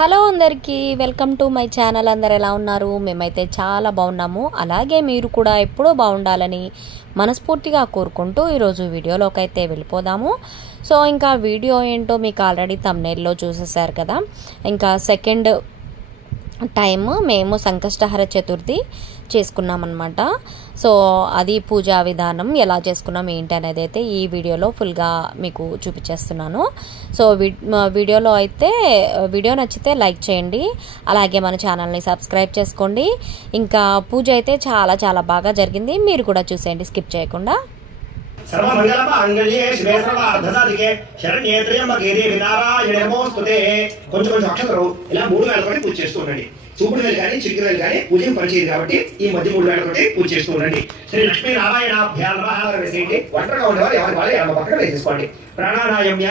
Hello అందరికీ welcome to my channel. అందరు ఎలా ఉన్నారు? మేమైతే చాలా బాగున్నాము. అలాగే మీరు కూడా ఎప్పుడూ బాగుండాలని మనస్ఫూర్తిగా కోరుకుంటూ ఈరోజు వీడియోలోకి అయితే వెళ్ళిపోదాము. సో ఇంకా వీడియో ఏంటో మీకు ఆల్రెడీ థంబ్నెయిల్లో చూసేసారు కదా. ఇంకా సెకండ్ టైం మేము సంకష్టహర చతుర్థి చేసుకున్నామన్నమాట. సో అది పూజా విధానం ఎలా చేసుకున్నాం ఏంటి అనేది అయితే ఈ వీడియోలో ఫుల్గా మీకు చూపించేస్తున్నాను. సో వీడియో నచ్చితే లైక్ చేయండి, అలాగే మన ఛానల్ని సబ్స్క్రైబ్ చేసుకోండి. ఇంకా పూజ అయితే చాలా చాలా బాగా జరిగింది, మీరు కూడా చూసేయండి స్కిప్ చేయకుండా. సర్వమంగళమాంగళ్యే శివే సర్వార్థసాధికే శరణ్యే త్ర్యంబకే దేవి నారాయణే నమోస్తుతే. కొంచెం అక్షతలు ఇలా 3 వేలతోటి పూజ చేస్తూ ఉండండి. చూపుడు వేలు కానీ చిటికి వేలు కానీ పూజకు పనిచేయదు కాబట్టి ఈ మధ్య 3 వేలతోటి పూజ చేస్తూ ఉండండి. శ్రీ లక్ష్మీ నారాయణాభ్యాం నమః వేసేయండి. ఒంటరిగా ఉండేవారు ఎవరి వాళ్ళు ఎడమ పక్కన వేసేసుకోండి. ప్రాణాయామ్య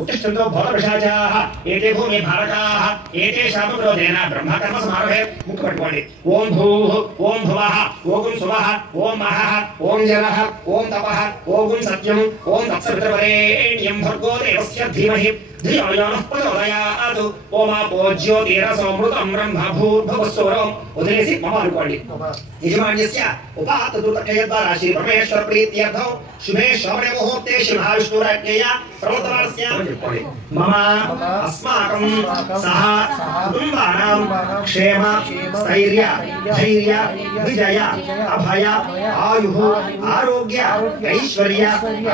ఉత్తిష్టంతో భవపిశాచాః ఏతే భూమి భారకాః ఏతేషాం క్రోధేన బ్రహ్మకర్మ సమారభే. ముక్కు పట్టుకోండి. ఓం భూః ఓం భువః ఓం సువః ఓం మహః ఓం జనః ఓం తపః ఓం సత్యం ఓం తత్సవితుర్వరేణ్యం భర్గో దేవస్య ధీమహి ధియో యో నః ప్రచోదయాత్. ఓమాపో జ్యోతిరసోమృతం బ్రహ్మ భూర్భువస్సురం. వదిలేసి మమ అనుకోండి. యజమాన్యస్య ఉపాత్తదుతకయద్వారా శ్రీ పరమేశ్వర ప్రీత్యర్థం శుభే శ్రవణ ముహూర్తే శ్రీ మహావిష్ణురాజ్ఞయ ప్రవర్తమానస్య చెప్పుకోండి. మమ అస్మాకం సహ కుటుంబానాం క్షేమ స్థైర్య ధైర్య విజయ అభయ ఆయుః ఆరోగ్య ఐశ్వర్య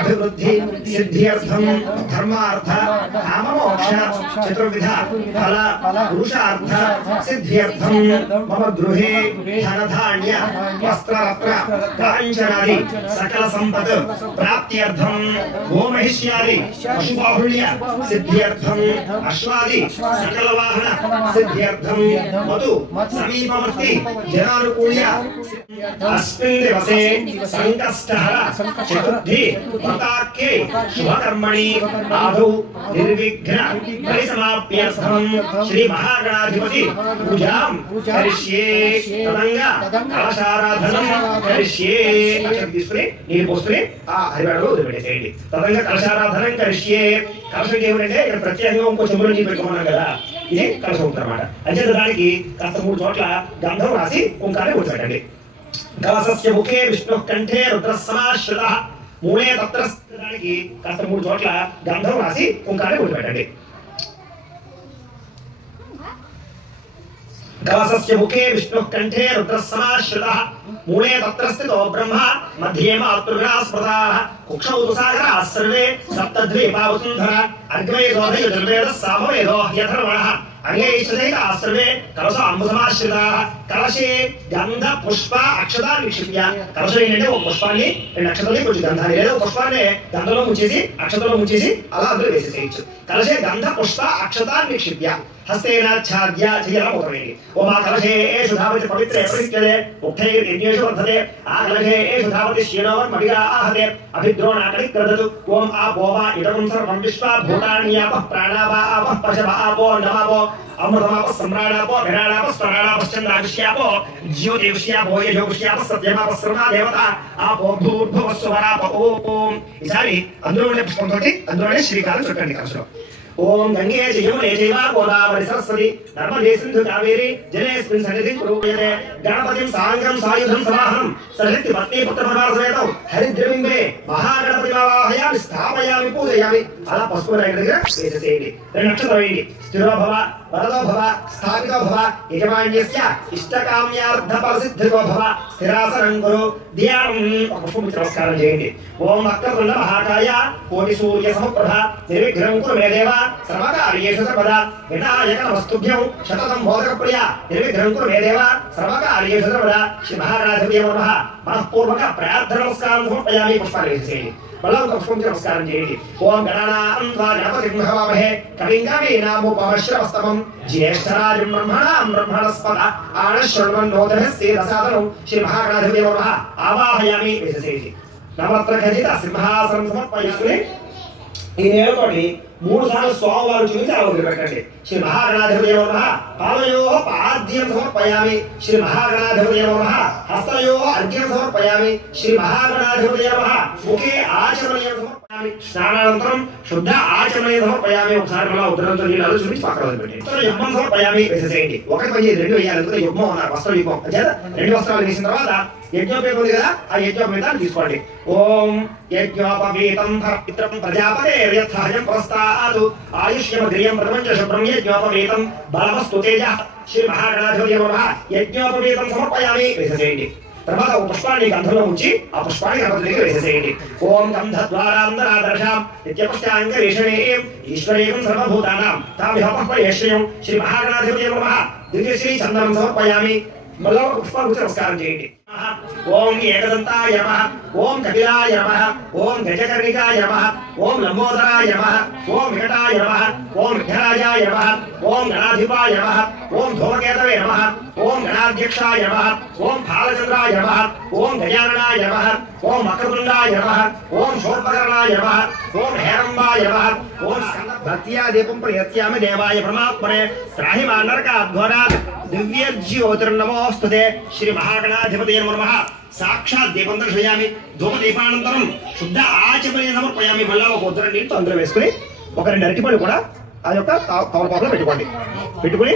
అభివృద్ధి సిద్ధ్యర్థం ధర్మార్థ కామమోక్ష చతుర్విధ ఫల పురుషార్థ సిద్ధ్యర్థం మమ గృహే ధనధాన్య వస్త్రరత్న కాంచనాది సకల సంపత్ ప్రాప్త్యర్థం గోమహిష్యాది పశుబాహుళ్య సిద్ధ్యర్థం అశ్వాది సకల వాహన సిద్ధ్యర్థం మధు సమీపవర్తి జనానుకూల్య అస్మిన్ దివసే సంకష్టహర చతుర్థి వ్రతాఖ్యే శుభకర్మణి ఆదౌ నిర్విఘ్న పరిసమాప్త్యర్థం శ్రీ మహాగణాధిపతి పూజాం కరిష్యే. తదంగా కలశారాధనం కరిష్యే. అక్షరం తీసుకుని నీరు పోసుకుని ఆ హరివాడలో వదిలిపెట్టేసేయండి. తదంగా కలశారాధనం కరిష్యే. కలశం ఏమిటంటే ఇక్కడ ప్రత్యేకంగా ఇంకో చెంబులో నీరు పెట్టుకున్నాం కదా, ఇది కలశం ఉంటుందన్నమాట. అంచేత దానికి కాస్త 3 చోట్ల గంధం రాసి కుంకాన్ని కూర్చోబెట్టండి. కలశస్య ముఖే విష్ణు కంఠే రుద్ర సమాశ్రితః మూలే తత్ర. దానికి కాస్త 3 చోట్ల గంధం రాసి కుంకాన్ని కూర్చోబెట్టండి. కలశస్య ముఖే విష్ణు కంఠే రుద్ర సమాశ్రితః మూలే తత్ర స్థితో బ్రహ్మ మధ్యే మాతృగ్రహ స్మృతాః కుక్షౌ సాగరాః సర్వే సప్తద్వీపా వసుంధర అగ్నే దోధయుర్వేద సామవేదో హ్యథర్వణః అంగైశ్చైకాః సర్వే కలశ అంబుసమాశ్రితాః. కలశే గంధ పుష్ప అక్షతాన్ని నిక్షిప్య. కలశం ఏంటంటే ఒక పుష్పాన్ని 2 అక్షతల్ని కొంచెం గంధాన్ని లేదా ఒక పుష్పాన్ని గంధంలో ముంచేసి అక్షతలో ముంచేసి అలా అందులో వేసేసేయచ్చు. కలశే గంధ పుష్ప అక్షతాన్ని నిక్షిప్య హస్తేనాచ్ఛాద్య చేయమోదరేణి. ఓం ఆ కలశేషు ధావతి పవిత్రే ప్రవిచ్యతే ఉక్తైర్యజ్ఞేషు వర్ధతే. ఆ కలశేషు ధావతి శీనోర్మడిగా ఆహతే అభిద్రోణాకడి క్రదతు. ఓం ఆ పోవా ఇదం సర్వం విశ్వ భూతాన్యాపః ప్రాణావా ఆపః పశవ ఆపో నమవో అమృతమాప సమ్రాడాపో విరాడాప స్వరాడాపశ్చంద్రావిష్యాపో జ్యోతివిష్యాపో యజోవిష్యాప సత్యమాప సర్వా దేవత ఆపో భూర్భువస్సువరాప ఓం. ఈసారి అందులోనే పుష్పంతో అందులోనే శ్రీకారం చుట్టండి కలశలో. ఓం గంగే యమునే చైవ గోదావరి సరస్వతి నర్మదే సింధు కావేరి జలేస్మిన్ సన్నిధిం కురుయతే. గణపతిం సాంగం సాయుధం సమాహం సహిత పత్ని పుత్ర పరివార సమేతం హరిద్రబింబే మహాగణపతిమావాహయామి స్థాపయామి పూజయామి. అలా పసుపు నాయకుడి దగ్గర వేసేసేయండి. 2 అక్షతలు వేయండి. స్థిరో భవ వరదో భవ స్థాపితో భవ యజమాన్యస్య ఇష్టకామ్యార్థ పరిసిద్ధితో భవ స్థిరాసనం కురు. ధ్యానం ఒక పుష్పం నమస్కారం చేయండి. ఓం వక్రతుండ మహాకాయ కోటి సూర్య సమప్రభ నిర్విఘ్నం కురు మే దేవ సర్వకార్యేషు సర్వదా. వినాయక నమస్తుభ్యం శతతం మోదక ప్రియ నిర్విఘ్నం కురు మే దేవ సర్వకార్యేషు సర్వదా. శ్రీ మహాగణాధిపతయే నమః. మనఃపూర్వక ప్రార్థన నమస్కారం సమర్పయామి. పుష్పాలు వేసేయండి. మళ్ళా ఒక పుష్పం నమస్కారం చేయండి. ఓం గణానాం త్వా గణపతిం హవామహే కవిం కవీనాముపమశ్రవస్తమం జ్యేష్ఠరాజం బ్రహ్మణాం బ్రహ్మణస్పద ఆనశ్వన్వన్నోదహస్యే రసాదనం. శ్రీ మహాగణాధిపతయే నమః. ఆవాహయామి. వేసేసేయండి. నవరత్న ఖచ్చిత సింహాసనం సమర్పయామి. ఈ నేలతోటి 3 సార్లు స్వామివారు చూపించి అలా వదిలిపెట్టండి. శ్రీ మహాగణాధిపతయే నమః. పాదయోః పాద్యం సమర్పయామి. శ్రీ మహాగణాధిపతయే నమః. హస్తయోః అర్ఘ్యం సమర్పయామి. శ్రీ మహాగణాధిపతయే నమః. ముఖే ఆచమనీయం సమర్పయామి. స్నానానంతరం శుద్ధ ఆచమనీయం సమర్పయామి. ఒకసారి అలా ఉత్తరంతో నీళ్ళు చూపించి పక్కన వదిలిపెట్టండి. యుగ్మం సమర్పయామి వేసేసేయండి. ఒకటి పని 2 వేయాలి. అందుకే యుగ్మం అన్నారు, వస్త్ర యుగ్మం. అంచేత 2 వస్త్రాలు వేసిన తర్వాత యజ్ఞోపేతం ఉంది కదా, ఆ యజ్ఞోపేతాన్ని తీసుకోండి. ఓం యజ్ఞోపవీతం పవిత్రం ప్రజాపతేర్యథాయం ప్రస్తాదు ఆయుష్యమగ్రియం ప్రపంచ శుభ్రం యజ్ఞోపవీతం బలమస్తు తేజః. శ్రీ మహాగణాధిపతయే నమః. యజ్ఞోపవీతం సమర్పయామి వేసేసేయండి. తర్వాత ఒక పుష్పాన్ని గంధంలో ఉంచి ఆ పుష్పాన్ని గణపతికి వేసేసేయండి. ఓం గంధద్వారాంతరాదర్శాం నిత్యపుష్టాంగరీషణీయం ఈశ్వరేకం సర్వభూతానాం తామిహపహ్వయేశ్వయం. శ్రీ మహాగణాధిపతయే నమః. దివ్యశ్రీ చందనం సమర్పయామి. మళ్ళీ ఒక పుష్పాన్ని ఉంచి నమస్కారం చేయండి. ఓం ఏకదంతాయ నమః. ఓం కపిలాయ నమః. ఓం గజకర్ణికాయ నమః. ఓం లంబోదరాయ నమః. ఓం వికటాయ నమః. ఓం విఘ్నరాజాయ నమః. ఓం గణాధిపాయ నమః. ఓం ధూమకేతవే నమః. ఓం గణాధ్యక్షాయ నమః. ఓం బాలచంద్రాయ నమః. ఓం గజాననాయ నమః. ఓం వక్రతుండాయ నమః. ఓం శూర్పకర్ణాయ నమః. ఓం హేరంబాయ నమః. ఓం భక్త్యా దీపం ప్రయత్యామి దేవాయ పరమాత్మనే త్రాహి మానరకాద్ఘోరాత్ దివ్యజ్యోతిర్నమోస్తుతే. శ్రీ మహాగణాధిపతయే నమః. సాక్షాత్ దీపం దర్శయామి. ధూమదీపానంతరం శుద్ధ ఆచమనీయం సమర్పయామి. మళ్ళా ఒక ఉత్తరం నీళ్ళు అందులో వేసుకుని ఒక 2 అరటిపళ్ళు కూడా ఆ యొక్క తమలపాకులో పెట్టుకోండి. పెట్టుకుని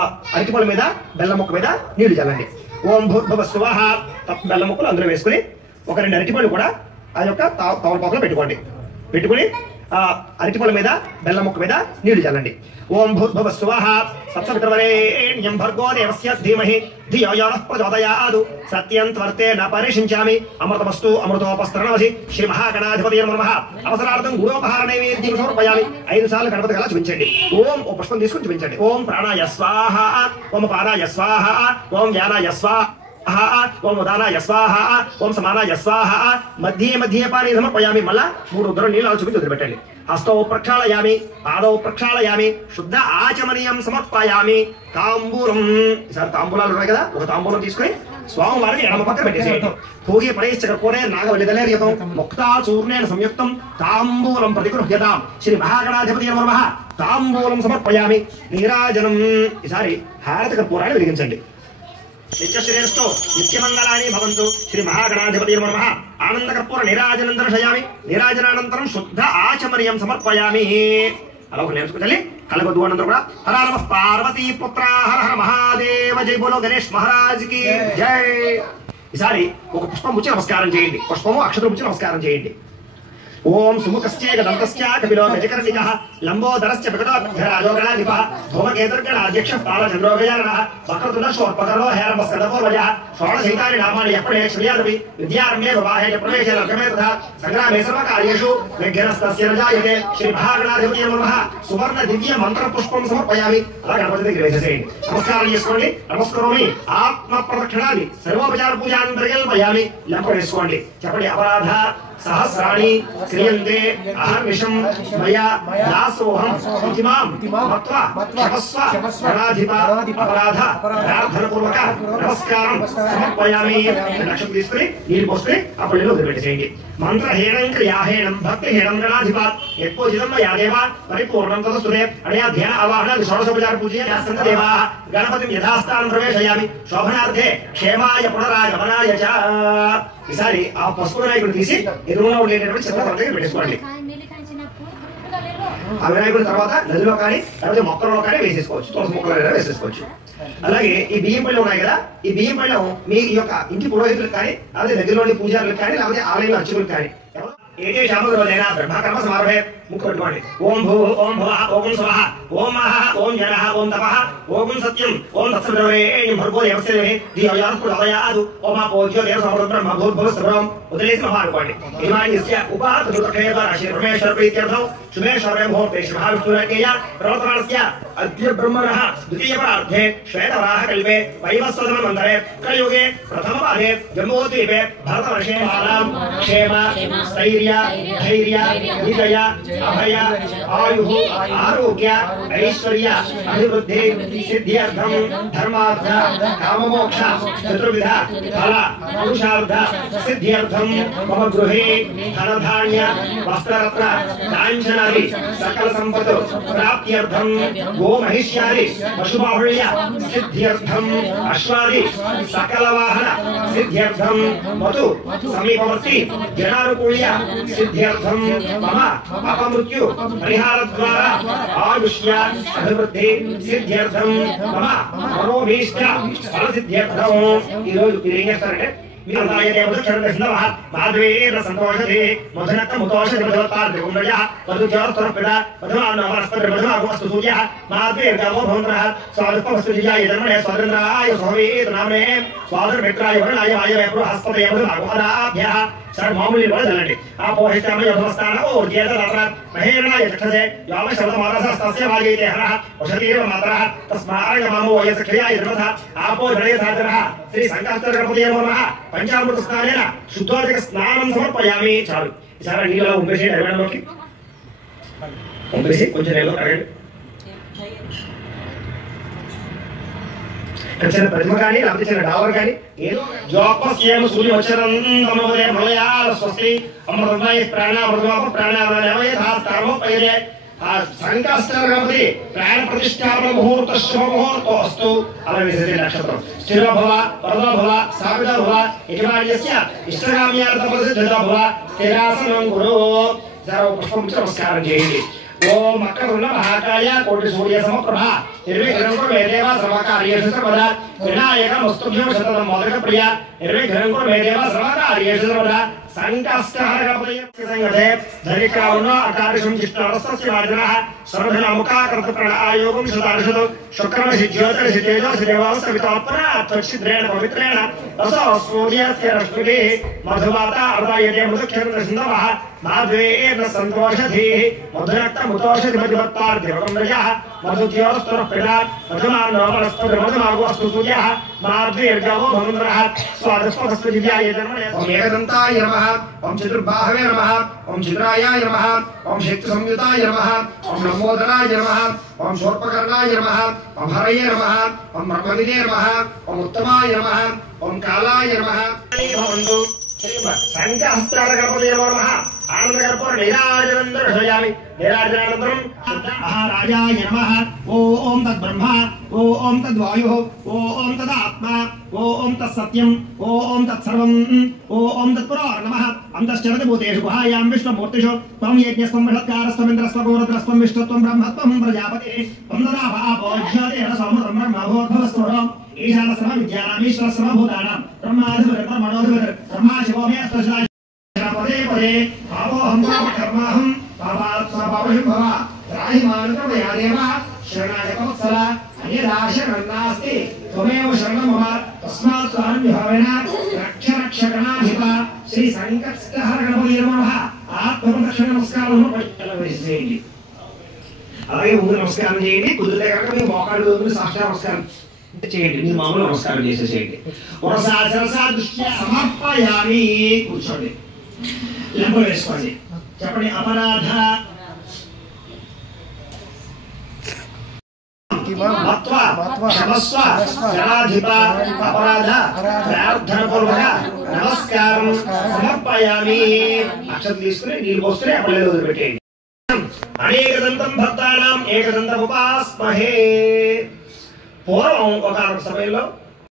ఆ అరటిపళ్ళ మీద బెల్లం ముక్క మీద నీళ్లు చల్లండి. ఓం భూర్భువః స్వః. బెల్లం ముక్కలు అందులో వేసుకుని ఒక 2 అరటిపళ్ళు కూడా ఆ యొక్క తమలపాకులో పెట్టుకోండి. పెట్టుకుని ఆ అరటిపళ్ళ మీద బెల్లం ముక్క మీద నీళ్లు చల్లండి. ఓం భూర్భువః స్వః. సప్తపితృవరేణ్యం భర్గో దేవస్య ధీమహి ధియో యో నః ప్రచోదయాత్. సత్యం త్వర్తే న పరిశించామి. అమృతమస్తు అమృతోపస్తరణమసి. శ్రీ మహాగణాధిపతయే నమః. అవసరార్థం గుడోపహార నైవేద్యం సమర్పయామి. 5 సార్లు గణపతి గల చూపించండి. ఓం ఓ పుష్పం తీసుకుని చూపించండి. ఓం ప్రాణాయ స్వాహ. ఓం పానాయ స్వాహ. ఓం జ్ఞానాయ స్వాహ. ఓం ఉదానాయ స్వాహ. ఓం సమానాయ స్వాహ. మధ్యే మధ్యే పానీ సమర్పయామి. మళ్ళా 3 ఉద్దరం నీళ్ళు చూపించి వదిలిపెట్టండి. హస్తౌ ప్రక్షాళయామి. పాదౌ ప్రక్షాళయామి. శుద్ధ ఆచమనీయం సమర్పయామి. తాంబూలం. ఈసారి తాంబూలాలు ఉన్నాయి కదా, ఒక తాంబూలం తీసుకుని స్వామివారికి ఎడమ పక్కన పెట్టేసేయండి. భోగి పడేశ్చకోనే నాగవల్లిదలేర్యతం ముక్తా చూర్ణేన సంయుక్తం తాంబూలం ప్రతిగృహ్యతాం. శ్రీ మహాగణాధిపతయే నమః. తాంబూలం సమర్పయామి. నీరాజనం. ఈసారి హారతి కర్పూరాన్ని వెలిగించండి. నిత్యశ్రేష్ఠో నిత్యమంగళాని భవంతు. శ్రీ మహాగణాధిపతయే నమః. ఆనందకర్పూర నీరాజనం దర్శయామి. నీరాజనానంతరం శుద్ధ ఆచమనీయం సమర్పయామి. అలా ఒక నేర్చుకుంటే కలగొద్దు అనంతరం కూడా హర నమః పార్వతీ పుత్ర హర హర మహాదేవ జై బోలో గణేష్ మహారాజ్ కి జై. ఈసారి ఒక పుష్పం పుచ్చి నమస్కారం చేయండి. పుష్పము అక్షరం పుచ్చి నమస్కారం చేయండి. ఓం సుముఖస్య గదంతస్య కపిలో గజకర్ణికః లంబోదరస్య వికటోద్భరాజో గణాధిపః ధూమకేతుర్గణాధ్యక్షః బాలచంద్రో గజాననః వక్రతుండ శూర్పకర్ణో హేరంబస్కదపూర్వజः షోడశైతాని నామాని యః శ్రీయాదపి విద్యారమ్యే వివాహే ప్రవేశే లగ్నమే తథా సంగ్రామే సర్వకార్యేషు విఘ్నస్తస్య న జాయతే. శ్రీ మహాగణాధిపతయే నమః. సువర్ణ దివ్య మంత్ర పుష్పం సమర్పయామి. అలా గణపతి దగ్గర వేసేసేయండి. నమస్కారం చేసుకోండి. నమస్కరోమి. ఆత్మ ప్రదక్షిణాన్ని సర్వోపచార పూజాన్ని పరికల్పయామి. లెంప వేసుకోండి. చెప్పండి. అపరాధ సహస్రాణి క్రియంతే అహర్నిశం మయా దాసోహం ఇతిమాం మత్వా క్షమస్వ గణాధిప అపరాధ ప్రార్థనపూర్వక నమస్కారం సమర్పయామి. లక్ష్యం తీసుకుని నీళ్ళు పోసుకుని ఆ పళ్ళెలో వదిలిపెట్టేసేయండి. మంత్రహీనం క్రియాహీనం భక్తిహీనం గణాధిప యత్పూజితం మయా దేవ పరిపూర్ణం తదస్తుతే. అనయా ధ్యాన ఆవాహన షోడశోపచార పూజయ యాస్తంత దేవా. గణపతిం యథాస్థానం ప్రవేశయామి. శోభనార్థే క్షేమాయ పునరాగమనాయ చ. ఈసారి ఆ పసుపు వినాయకుడు తీసి ఎదురుగా ఉండేటటువంటి చిన్న దగ్గర పెట్టేసుకోండి. ఆ వినాయకుడి తర్వాత నదిలో కానీ లేకపోతే మొక్కలలో కానీ వేసేసుకోవచ్చు. తులసి మొక్కలు వేసేసుకోవచ్చు. అలాగే ఈ బియ్యం పళ్ళు ఉన్నాయి కదా, ఈ బియ్యం పళ్ళు మీ యొక్క ఇంటి పురోహితులకు కానీ లేకపోతే దగ్గరలోని పూజారులకు కానీ లేకపోతే ఆలయంలో అర్చకులకు కానీ ఏదే శామగ్రోజైనా బ్రహ్మకర్మ సమారభే ముక్కు పెట్టుకోండి. ఓం భూ ఓం భువః ఓం స్వః ఓం మహః ఓం జనః ఓం తపః ఓం సత్యం ఓం తత్సవితుర్వరేణ్యం భర్గో దేవస్య ధీమహి ధియో యో నః ప్రచోదయాత్. ఓం అపోజ్యో దేవ సమృద్ధ బ్రహ్మ భూర్భువస్సురం ఉదలేసి మహా అనుకోండి. ఇమాన్యస్య ఉపాతృతఖేత రాశి పరమేశ్వర ప్రీత్యర్థం శుభేశ్వరే ముహూర్తే శ్రీ మహావిష్ణురేయ ప్రవర్తమానస్య అద్య బ్రహ్మణః ద్వితీయ పరార్థే శ్వేతవరాహ కల్పే వైవస్వతమ మందరే కలియుగే ప్రథమ పాదే జంబూద్వీపే భరతవర్షే బాలాం క్షేమ స్థైర్య ధైర్య విజయ అభయ ఆయు ఆరోగ్య ఐశ్వర్య అభివృద్ధి సిద్ధ్యర్థం ధర్మార్థ కామమోక్ష చతుర్విధ ఫల పురుషార్థ సిద్ధ్యర్థం మమ గృహే ధనధాన్య వస్త్రరత్న కాంచనాది సకల సంపద ప్రాప్త్యర్థం గోమహిష్యాది పశుబాహుళ్య సిద్ధ్యర్థం అశ్వాది సకల వాహన సిద్ధ్యర్థం మధు సమీపవర్తి జనానుకూల్య సిద్ధ్యర్థం మమ అపమృత్యు పరిహార ద్వారా ఆయుష్య అభివృద్ధి సిద్ధ్యర్థం మమ మనోభీష్ట ఫల సిద్ధ్యర్థం. ఈ రోజు మీరు ఏం చేస్తారంటే సంతోషే మధునత్త ముతోషి మధువత్పాద్య మధుజోస్తరపిడ మధుమానవస్పతిమధుమాగోస్తు సూర్య మాద్వేర్గావో భవంతః స్వాదుపవస్తు జియాయ ధర్మణే స్వాతంత్రాయ సోమేత నామనే స్వాతంత్రమిత్రాయ వరుణాయ వాయవే బృహస్పతయ మధుమాగోదాభ్యః సర్ మామూలు వదలండి ఆ పోహితామ యోధస్థాన ఊర్జేత రత్న మహేరణాయ చక్షసే యామ శబ్ద మానసస్తస్య వాజేతే హరః వశతీవ మాతరః తస్మాయ మామో యసఖ్యాయ ధర్మః ఆపో జలయ సాధనః శ్రీ సంకల్ప గణపతియే నమః పంచామృత స్నానేన శుద్ధోదక స్నానం సమర్పయామి. చాలు చాలా నీళ్ళలో ఉంపేసి అరగడంలోకి ఉంపేసి కొంచెం నీళ్ళు అరగండి. చిన్న ప్రతిమ కానీ లేకపోతే చిన్న డావర్ కానీ ఏదో జోపస్యేమ సూర్య వచ్చరం తమోదయ మలయాల స్వస్తి అమృతమయ ప్రాణ అమృతమోప ప్రాణావయ ధాస్తరమో పైరే ఆ సంకష్టగణపతి ప్రాణ ప్రతిష్టాపన ముహూర్త శుభ ముహూర్తోస్తు అలా విశేష నక్షత్రం స్థిరోభవ పరమోభవ స్థాపితోభవ యజమాన్యస్య ఇష్టకామ్యార్థ ప్రసిద్ధోభవ స్థిరాసనం గురు. సర్వ పుష్పం నమస్కారం చేయండి. ఓం అక్కడున్న మహాకాయ కోటి సూర్య సమప్రభ నిర్విఘ్నం కురు మే దేవ సర్వకార్యేషు సర్వదా వినాయక మస్తుభ్యం శతతం మోదక ప్రియ నిర్విఘ్నం కురు మే దేవ సర్వకార్యేషు సర్వదా సంకష్టహర గణపతి సంగతే ధరికావున అకార్షం జిష్టారస్తస్య వాజనః సర్వధన ముఖాకృత ప్రణాయోగం శతార్షదు శుక్రమసి జ్యోతిరసి తేజోసి దేవాస్త వితాత్మన త్వచ్చిద్రేణ పవిత్రేణ రసో సూర్యస్య రశ్మిభిః మధువాత అర్ధాయతే మృతక్షేత్ర సింధవః మాధ్వేన సంతోషధీః మధునక్త ముతోషధి మధ్యవర్తార్ధివగమ్రజః మధుజ్యోస్తర పిడాత్ మధుమానోపరస్పతి మధుమాగోస్తు సూర్యః మాధ్వేర్గవో భవంతః స్వాదస్పదస్తు దివ్యాయ ధర్మణే. ఓం ఏకదంతాయ నమః ఓం చతుర్బాహవే నమః ఓం చిత్రాయాయ నమః ఓం శక్తి సంయుతాయ నమః ఓం నమోదరాయ నమః ఓం శూర్పకర్ణాయ నమః ఓం హరయే నమః ఓం బ్రహ్మవిదే నమః ఓం ఉత్తమాయ నమః ఓం కాలాయ నమః. భవంతు సంకహస్త్రాల గణపతయే నమః. ఆనందకర్పూర నీరాజనం దర్శయామి. నీరాజనానంతరం మహారాజాయ నమః. ఓం తద్బ్రహ్మ ఓం తద్వాయు ఓం తదాత్మా ఓం తత్సత్యం ఓం తత్సర్వం ఓం తత్పురో నమః. అంతశ్చరతి భూతేషు గుహాయాం విశ్వమూర్తిషు త్వం యజ్ఞస్త్వం బృహత్కారస్త్వం ఇంద్రస్త్వం గోరుద్రస్త్వం విష్ణుత్వం బ్రహ్మత్వం ప్రజాపతిః త్వం తదాభాపోజ్యోతిరః సోమృతం బ్రహ్మభూర్భువస్వరం ఈశానస్రమ విద్యానామీశ్వరస్రమ భూతానాం బ్రహ్మాధిపతి బ్రహ్మణోధిపతి బ్రహ్మా శివో మే అస్తశా పదే పదే పాపోహం కర్మాహం పాపాత్మా పాపశుభవ రాహిమానుకమయా దేవ శరణాయ వత్సల అన్యదాశరణం నాస్తి త్వమేవ శరణం మమ తస్మాత్ త్వాన్విభవేన రక్ష రక్షగణాధిప శ్రీ సంకష్టహర గణపతయే నమః. ఆత్మప్రదక్షిణ నమస్కారం చేయండి. అలాగే ముందు నమస్కారం చేయండి. కుదిరితే కనుక మీ మోకాళ్ళు వదిలి సాష్టాంగ నమస్కారం చేయండి. మీ మామూలు నమస్కారం చేసేసేయండి. సమర్పయామి. కూర్చోండి. లెంపలు వేసుకోండి. చెప్పండి. అపరాధ క్షమస్వ జనాధిప అపరాధ ప్రార్థన పూర్వక నమస్కారం సమర్పయామి. అక్షతలు తీసుకుని నీళ్ళు పోసుకుని అప్పలేదు వదిలిపెట్టేయండి. అనేకదంతం భక్తానాం ఏకదంతం ఉపాస్మహే. పూర్వం ఒక సమయంలో